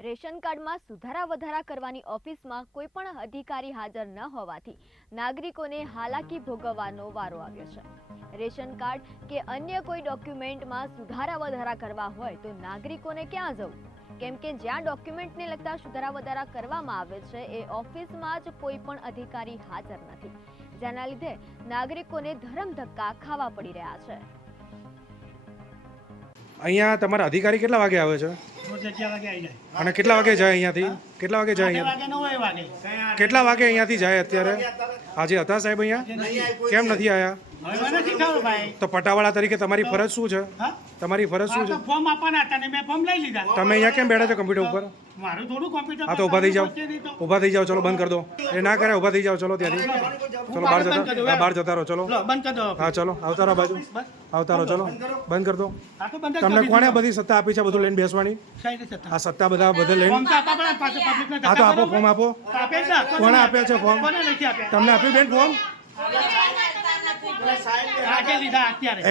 Ration કાર્ડમાં સુધારા વધારા કરવાની ઓફિસમાં કોઈ પણ અધિકારી હાજર ન હોવાથી નાગરિકોને હાલાકી ભોગવવાનો વારો આવ્યો છે. રેશન કાર્ડ કે અન્ય કોઈ ડોક્યુમેન્ટમાં સુધારા વધારા કરવા હોય તો નાગરિકોને ક્યાં જવું? કેમ કે જ્યાં ડોક્યુમેન્ટને લગતા સુધારા વધારા કરવામાં આવે છે, એ ઓફિસમાં જ કોઈ પણ અધિકારી હાજર નથી. જેના લીધે નાગરિકોને ધરમ ધક્કા ખાવા પડી રહ્યા છે. અહીંયા તમારા અધિકારી કેટલા વાગે આવે છે? રોજ અગિયાર વાગે આવી જાય? અને કેટલા વાગે જાય અહીંયાથી? કેટલા વાગે જાય અહીંયા કેટલા વાગે અહીંયાથી જાય અત્યારે? આજે હતા સાહેબ અહીંયા? કેમ નથી આવ્યા તો પટાવાળા તરીકે તમારી ફરજ શું છે? તમારી ફરજ શું છે? ફોર્મ આપવાના હતા ને મેં ફોર્મ લઈ લીધા. તમે અહીંયા કેમ બેઠા છો કમ્પ્યુટર ઉપર? મારું થોડું કોમ્પ્યુટર હા તો ઊભા થઈ જાઓ. ઊભા થઈ જાઓ ચલો બંધ કરી દો. એ ના કરે ઊભા થઈ જાઓ ચલો ત્યાંથી. ચલો બહાર જતા બહાર જતા રહો ચલો. બંધ કરી દો હા ચલો આવતા રહો બાજુ આવતા રહો ચલો. બંધ કરી. દો. તમને કોને બધી સત્તા આપી છે બધું લઈને બેસવાની. આ સત્તા બધા બધે લઈને હા તો આપો ફોર્મ આપો. કોને કોણે આપ્યા છે ફોર્મ? કોને નથી આપ્યા? તમને આપ્યું બેન ફોર્મ?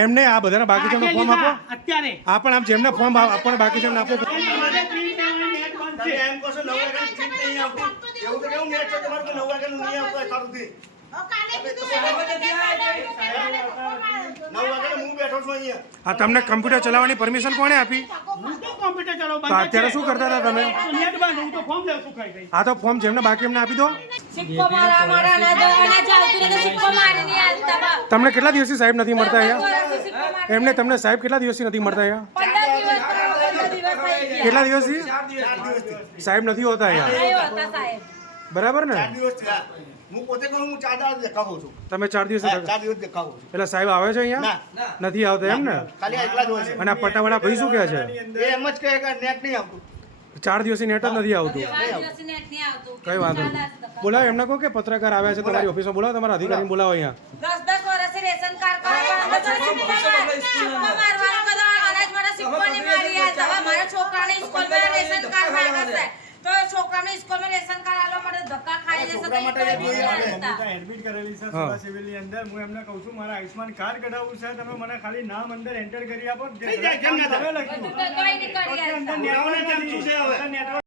એમને આ બધાના બાકી છે ફોર્મ આપો. અત્યારે. આ પણ આમ જેમને ફોર્મ આપણ બાકી છે એમને આપો. આ તમને કમ્પ્યુટર ચલાવવાની પરમિશન કોણે આપી? અત્યારે શું કરતા હતા તમે? net તો ફોર્મ લેવું છું ખાઈ ગઈ આ તો ફોર્મ જેમને બાકી એમને આપી દો. સિક્કો મારા મારા સિક્કો તમને કેટલા દિવસથી સાહેબ નથી મળતા અહીંયા? એમને તમને સાહેબ કેટલા દિવસથી નથી મળતા અહીંયા? કેટલા દિવસથી? સાહેબ નથી હોતા અહીંયા? બરાબર ને? ચાર દિવસ થયા. હું પોતે કહું હું ચાર દાડા દેખાવું છું. તમે ચાર દિવસ ચાર દિવસ દેખાવું છું. એટલે સાહેબ આવે છે અહીંયા? નથી આવતા એમ ને? ખાલી એકલા જ હોય છે. અને આ પટાવાળા ભાઈ શું કહે છે? એમ જ કહે કે નેટ નહીં આવતું. ચાર દિવસથી નેટ જ નથી આવતું. ચાર દિવસથી નેટ નહીં આવતું. કઈ વાંધો બોલાવો એમને કહો કે પત્રકાર આવ્યા છે તમારી ઓફિસમાં બોલાવો તમારા અધિકારીને બોલાવો. અહીંયા. દસ રેશન કાર્ડ મારવાનો બધો અનાજ મારા સિક્કો મારી આ મારા છોકરાને સ્કૂલમાં રેશન કાર્ડ માંગે છે તો છોકરાને સ્કૂલમાં રેશન કાર્ડ આલો મને ધક્કા ખાઈ જશે તો છોકરા માટે કોઈ. એડમિટ કરેલી છે. સુરત સિવિલની અંદર હું એમને કહું છું મારા આયુષ્માન કાર્ડ કઢાવવું છે તમે મને ખાલી નામ અંદર એન્ટર કરી આપો જે કેમ ના થાય? તમે લખ્યું તો કોઈ નહીં કરી તો અંદર. શું છે હવે?